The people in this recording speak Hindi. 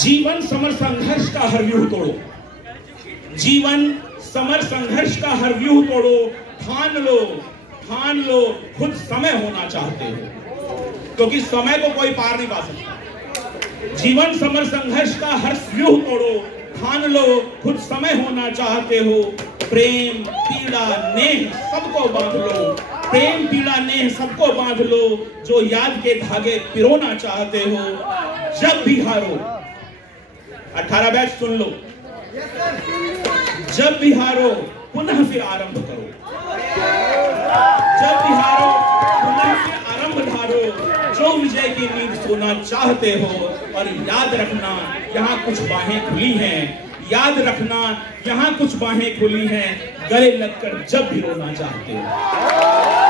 जीवन समर संघर्ष का हर व्यूह तोड़ो, जीवन समर संघर्ष का हर व्यूह तोड़ो, ठान लो खुद समय होना चाहते हो, क्योंकि समय को कोई पार नहीं पा सकता। जीवन समर संघर्ष का हर व्यूह तोड़ो, ठान लो खुद समय होना चाहते हो। प्रेम पीड़ा नेह सबको बांध लो, प्रेम पीड़ा नेह सबको बांध लो, जो याद के धागे पिरोना चाहते हो। जब भी हारो, 18 बैच सुन लो, जब भी हारो पुनः फिर आरंभ करो, जब भी हारो पुनः फिर आरंभ धारो, जो विजय की नींद सोना चाहते हो। और याद रखना यहाँ कुछ बाहें खुली हैं, याद रखना यहाँ कुछ बाहें खुली हैं, गले लगकर जब भी रोना चाहते हो।